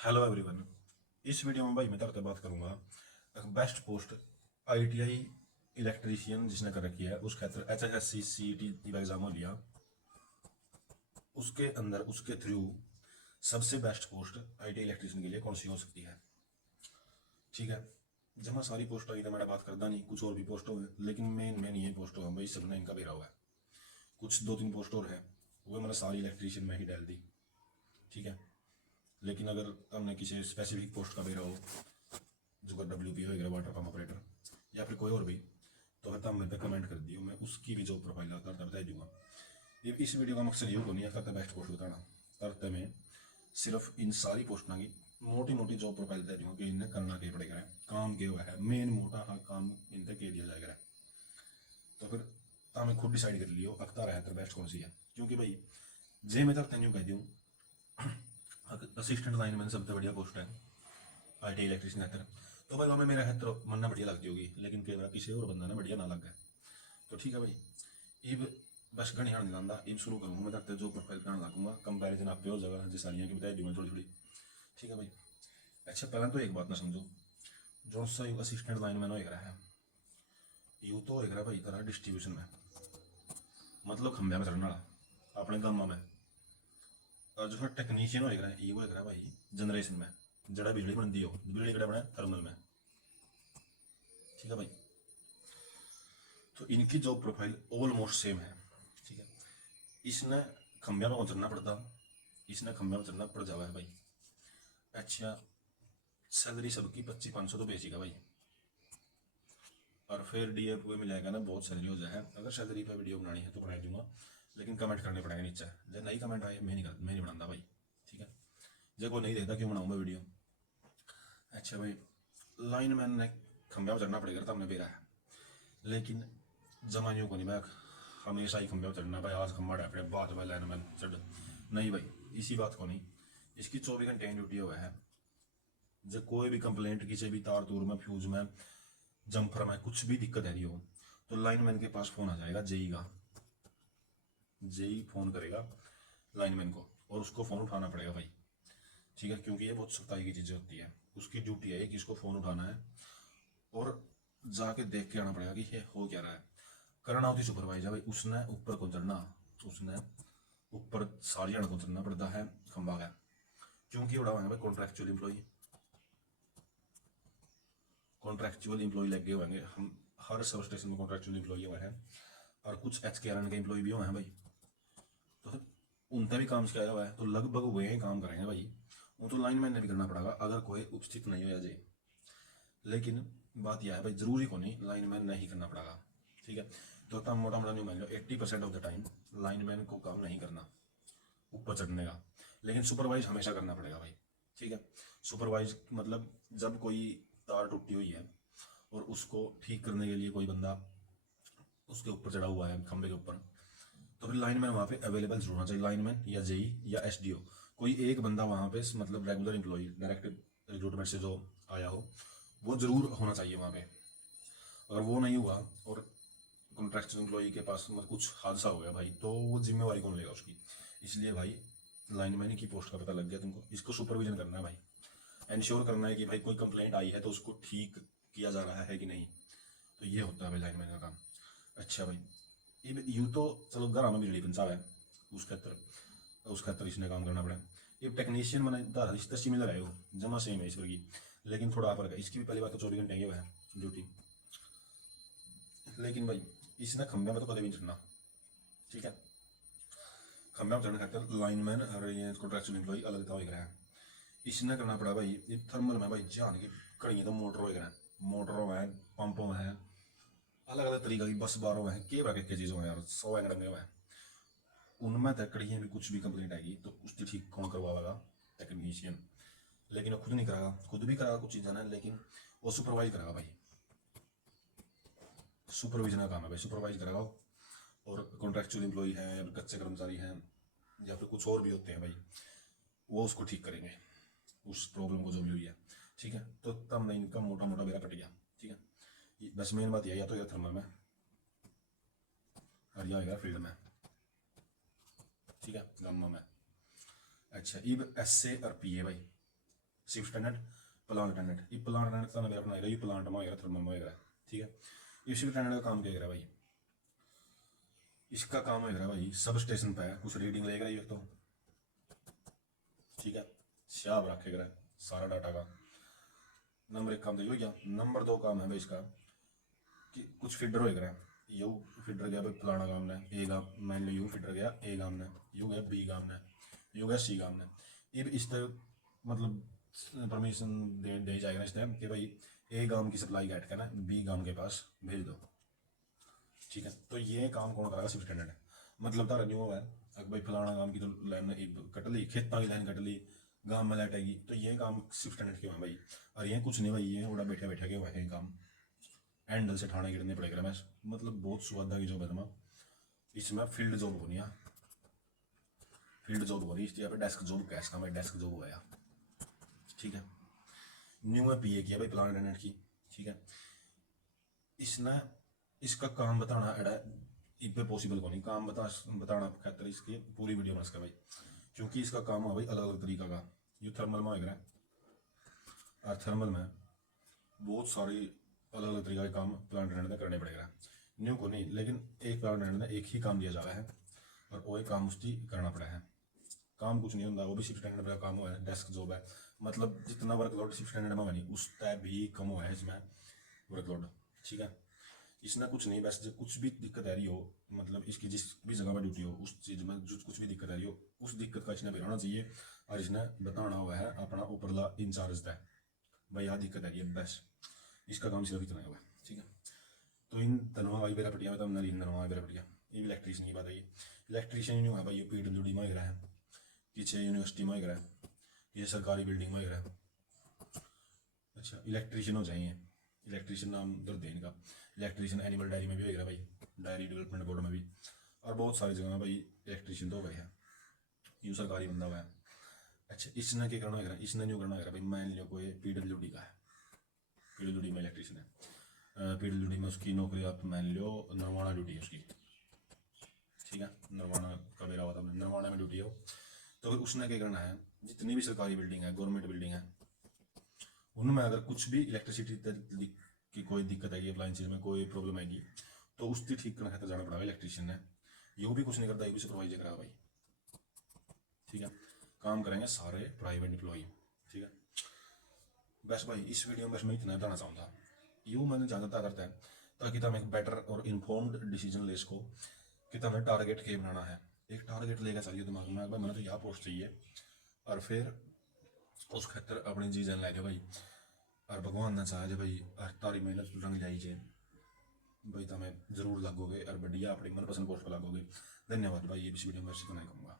Hello everyone. इस video में भाई मैं तेरे से बात करूंगा बेस्ट पोस्ट आईटीआई इलेक्ट्रीशियन जिसने कर रखी है उस खातर एचएसएससी सीईटी एग्जाम हो लिया उसके अंदर उसके थ्रू सबसे बेस्ट पोस्ट आईटीआई इलेक्ट्रीशियन के लिए कौन सी हो सकती है। ठीक है, जब मैं सारी पोस्ट आई तो मैं बात करता नहीं, कुछ और भी पोस्ट हो लेकिन मेन यही पोस्ट हो भाई सबने इनका बेरा हुआ है। कुछ दो तीन पोस्ट और है वो मैंने सारी इलेक्ट्रीशियन में ही डाल दी। ठीक है, लेकिन अगर हमने किसी स्पेसिफिक पोस्ट का बेरा हो जो डब्ल्यू पी होगा वाटर पम्प ऑपरेटर या फिर कोई और भी, तो फिर मेरे पे कमेंट कर दियो, मैं उसकी भी जॉब प्रोफाइल करता बता दूंगा। ये इस वीडियो का मकसद ये को नहीं है करता बेस्ट पोस्ट बताना, करते में सिर्फ इन सारी पोस्टों की मोटी मोटी जॉब प्रोफाइल दे दूंगा कि इन्हें करना क्या पड़ेगा, काम क्या हुआ है, मेन मोटा हाँ काम इनसे कह दिया जाएगा। तो फिर हमें खुद डिसाइड कर लियो अख्तार है तो बेस्ट कौन सी है। क्योंकि भाई जे मैं तरते यूँ कह दूँ असिस्टेंट लाइन में सबसे बढ़िया पोस्ट है आई टी इलेक्ट्रीशियन है, तो भाई हमें मेरा है तो मनना बढ़िया लगती होगी, लेकिन कई बार किसी और बंदा ना बढ़िया ना लग गया। तो ठीक है भाई, इब बस घनी हार नहीं लाता, इब शुरू करूँगा मैं तरते जो प्रोफाइल करना लगूंगा कंपैरिजन आप पे हो जगह जिस सारियाँ की बताई दूँगा थोड़ी थोड़ी। ठीक है भाई, अच्छा पहले तो एक बात ना समझो, जो सा यू असिस्टेंट लाइन मैन हो रहा है यू तो हो रहा भाई तरह डिस्ट्रीब्यूशन में, मतलब खंबे में चढ़ने वाला अपने गाँव में। और जो फिर टेक्नीशियन होएगा ये वो होएगा भाई जनरेशन में, जड़ा बिजली बनती हो बिजली कड़ा बना थर्मल में। ठीक है भाई, तो इनकी जॉब प्रोफाइल ऑलमोस्ट सेम है। ठीक है, इसने खंबे में उतरना पड़ता, इसने खंबे में उतरना पड़ जावा है भाई। अच्छा, सैलरी सबकी 2500 तो बेचेगा भाई, और फिर डी एफ मिलेगा ना बहुत सैलरी हो जाए। अगर सैलरी पर वीडियो बनानी है तो बना दूंगा, लेकिन कमेंट करने पड़ेंगे नीचे, जब नहीं कमेंट आए मैं नहीं बनाता भाई। ठीक है, जब वो नहीं देखता क्यों बनाऊंगा वीडियो। अच्छा भाई, लाइन मैन ने खंबे में चढ़ना पड़ेगा तब मैं बेरा है, लेकिन जमानियों को नहीं मैं हमेशा ही खंबे में चढ़ना भाई, आज खंबा डापड़े बात भाई लाइन मैन चढ़ नहीं भाई, इसी बात को नहीं। इसकी 24 घंटे ड्यूटी हुआ है, जब कोई भी कंप्लेंट किसी भी तार तूर में फ्यूज में जम्फर में कुछ भी दिक्कत है रही हो तो लाइनमैन के पास फोन आ जाएगा जेई का, जेई फोन करेगा लाइनमैन को और उसको फोन उठाना पड़ेगा भाई। ठीक है, क्योंकि ये बहुत सख्ताई की चीज़ें होती है, उसकी ड्यूटी है कि इसको फ़ोन उठाना है और जाके देख के आना पड़ेगा कि ये हो क्या रहा है। करना होती सुपरवाइजर भाई, उसने ऊपर को चढ़ना, उसने ऊपर सारी जन को चढ़ना पड़ता है खंबा का, क्योंकि बड़ा होगा भाई कॉन्ट्रैक्चुअल एम्प्लॉय लगे हुए हैं हम, हर सब स्टेशन में कॉन्ट्रैक्चुअल एम्प्लॉय हुआ है, और कुछ एच के आर एन के एम्प्लॉय भी हुए हैं भाई। तो उनका भी काम सिखाया हुआ है तो लगभग वही काम करेंगे भाई, वो तो लाइन मैन ने भी करना पड़ेगा अगर कोई उपस्थित नहीं हो जाए। लेकिन बात यह है भाई जरूरी को नहीं लाइन मैन नहीं करना पड़ेगा। ठीक है, तो तब मोटा मोटा नहीं मान लो 80% of the time line man को काम नहीं करना ऊपर चढ़ने का, लेकिन सुपरवाइज हमेशा करना पड़ेगा भाई। ठीक है, सुपरवाइज मतलब जब कोई तार टूटी हुई है और उसको ठीक करने के लिए कोई बंदा उसके ऊपर चढ़ा हुआ है खंबे के ऊपर, तो फिर लाइनमैन वहाँ पे अवेलेबल जरूर होना चाहिए, लाइनमैन या जेई या एसडीओ, कोई एक बंदा वहाँ पे मतलब रेगुलर एम्प्लॉई डायरेक्ट रिक्रूटमेंट से जो आया हो वो जरूर होना चाहिए वहाँ पे। अगर वो नहीं हुआ और कॉन्ट्रैक्चुअल एम्प्लॉई के पास मतलब कुछ हादसा हो गया भाई तो वो जिम्मेवारी कौन लेगा उसकी। इसलिए भाई लाइनमैन की पोस्ट का पता लग गया तुमको, इसको सुपरविजन करना है भाई, इंश्योर करना है कि भाई कोई कंप्लेंट आई है तो उसको ठीक किया जा रहा है कि नहीं। तो ये होता है भाई लाइनमैन का काम। अच्छा भाई, ये यूँ तो चलो घर में बिजली पंचाव है उस खतर इसने काम करना पड़ा। ये टेक्नीशियन मैंने रिश्ता सिमिलर है, वो जमा सेम है ईश्वर की, लेकिन थोड़ा फर्क है। इसकी भी पहली बात तो 24 घंटे ये है ड्यूटी, लेकिन भाई इसने खंबे में तो कभी भी चढ़ना। ठीक है, खंबे में चढ़ने खातर लाइनमैन और ये कॉन्ट्रैक्चुअल एम्प्लॉय अलग था है, इसने करना पड़ा भाई। ये थर्मल में भाई जान की कड़ी तो मोटर वगैरह मोटरों में पंपों में है, अलग अलग तरीके की बस बारों में है के बाकी के चीज़ों में यार 100 एंगल में है, उनमें तकड़ियाँ भी कुछ भी कंप्लेंट आएगी तो उसकी ठीक कौन करवाएगा, टेक्नीशियन। लेकिन वो खुद नहीं करागा, खुद भी करागा कुछ चीज़ें ना, लेकिन वो सुपरवाइज करागा भाई, सुपरविजन का काम है भाई, सुपरवाइज करागा। और कॉन्ट्रैक्चुअल एम्प्लॉय हैं या फिर कच्चे कर्मचारी हैं या फिर कुछ और भी होते हैं भाई, वो उसको ठीक करेंगे उस प्रॉब्लम को जो भी हुई है। ठीक है, तो तब नहीं इनका मोटा मोटा मेरा कट गया। ठीक है, बस मेन बात यही या तो यार थर्मल में और या फील्ड में। ठीक है, गम्मा में। अच्छा, इब एस ए और पी ए भाई, शिफ्ट अटेंडेंट, प्लांट अटेंडेंट। ये प्लांट अटेंडेंट का मेरा बनाएगा, ये प्लांट में होएगा, थर्मल में होएगा, ठीक है। ये शिफ्ट अटेंडेंट का काम क्या करेगा भाई, इसका काम होएगा भाई सब स्टेशन पे कुछ रीडिंग लेगा ये तो, ठीक है, स्याब रखेगा सारा डाटा का। नंबर 1 काम तो ये हो गया। नंबर 2 काम है भाई इसका कि कुछ फीडर होएगा, यू फीडर गया भाई फलाना काम ने, ए गाम मान लो, यू फीडर गया ए गाम ने, यू गया बी गाम ने, यू गया सी गाम ने। ये इस तरह मतलब परमिशन दे जाएगा इस टाइम कि भाई ए गाम की सप्लाई काट के ना बी गाम के पास भेज दो, ठीक है। तो ये काम कौन करेगा, शिफ्ट अटेंडेंट। मतलब तारा न्यू है अगर भाई फलाना गाम की तो लाइन कट ली, खेतों की लाइन कट ली, गांव में लाइट आएगी, तो ये काम शिफ्ट अटेंडेंट क्यों है भाई। और ये कुछ नहीं भाई, ये उड़ा बैठे बैठे क्यों है ये काम, हैंडल से ठाणे गिरने पड़ेगा। मैं मतलब बहुत स्वादा की जॉब है तुम्हारा, इसमें फील्ड जॉब होनी है, फील्ड जॉब हो रही है यहाँ पे, डेस्क जॉब कैश काम है, डेस्क जॉब हुआ, ठीक है। न्यू है पीए किया भाई प्लान अटेंडेंट की, ठीक है। इसने इसका काम बताना एड़ा इस पे पॉसिबल को नहीं, काम बताना खातर इसकी पूरी वीडियो बना सका भाई, क्योंकि इसका काम है भाई अलग अलग तरीका का। ये थर्मल में होगा, और थर्मल में बहुत सारी अलग अलग तरीका के काम प्लांट अटेंडेंट करने पड़ेगा, न्यू को नहीं। लेकिन एक प्लांट अटेंडेंट ने एक ही काम दिया जा रहा है और वो एक काम उसकी करना पड़ा है। काम कुछ नहीं होता, वो भी शिफ्ट अटेंडेंट का काम हुआ है, डेस्क जॉब है। मतलब जितना वर्कलोड शिफ्ट अटेंडेंट में नहीं उस टाइप भी कम हुआ है इसमें वर्कलोड, ठीक है। इसने कुछ नहीं, बस जब कुछ भी दिक्कत आ रही हो, मतलब इसकी जिस भी जगह पर ड्यूटी हो उस चीज़ में जो कुछ भी दिक्कत आ रही हो, उस दिक्कत का इसने होना चाहिए और इसने बताना हुआ है अपना ऊपरला इंचार्ज है, भाई यहाँ दिक्कत आ रही है, बस इसका काम सिर्फ इतना हुआ है, ठीक है। तो इन तनवा भाई बेरा पटिया बताओ नरी तनवा बेरा पटिया, ये भी इलेक्ट्रीशियन की बात है। इलेक्ट्रीशियन नहीं हुआ भाई, ये PWD में रहा है, पीछे यूनिवर्सिटी में रहा है, ये सरकारी बिल्डिंग में रहा है। अच्छा इलेक्ट्रीशियन हो जाइए, इलेक्ट्रीशियन नाम दर देने का, इलेक्ट्रीशियन एनिमल डायरी में भी होगा भाई, डायरी डेवलपमेंट बोर्ड में भी, और बहुत सारी जगह भाई इलेक्ट्रीशियन तो हो गए हैं, यूँ सरकारी बंदा हुआ है। अच्छा इसने क्या करना है, इसने न्यू करना है भाई, मान लो कोई PWD का है, PWD में इलेक्ट्रीशियन है, PWD में उसकी नौकरी आप मान लो नरवाना ड्यूटी है उसकी, ठीक है, नरवाना का मेरा हुआ था, नरवाना में ड्यूटी हो। तो उसने क्या करना है, जितनी भी सरकारी बिल्डिंग है, गवर्नमेंट बिल्डिंग है, उनमें अगर कुछ भी इलेक्ट्रिसिटी की कोई दिक्कत आएगी, अप्लाइंसेज में कोई प्रॉब्लम आएगी, तो उसकी ठीक करने खातर जाना पड़ेगा इलेक्ट्रीशियन ने। ये भी कुछ नहीं करता, ये भी सुपरवाइजर करा भाई, ठीक है। काम करेंगे सारे प्राइवेट एम्प्लॉई, ठीक है। बस भाई इस वीडियो में बस मैं इतना बताना चाहूँगा, यूँ मैंने ज़्यादातर करता है ताकि तुम एक बेटर और इन्फॉर्म्ड डिसीजन ले सको कि तुम्हें टारगेट क्या बनाना है। एक टारगेट लेकर चलिए दिमाग में, भाई मैंने तो यहाँ पोस्ट चाहिए, और फिर उस खातर अपनी चीज़ें लै भाई, और भगवान ने चाहे भाई हर तारी मेहनत रंग जाई जे भाई, तुम्हें जरूर लगोगे और बढ़िया अपनी मनपसंद पोस्ट पर लगोगे। धन्यवाद भाई, ये इस वीडियो में कहूँगा।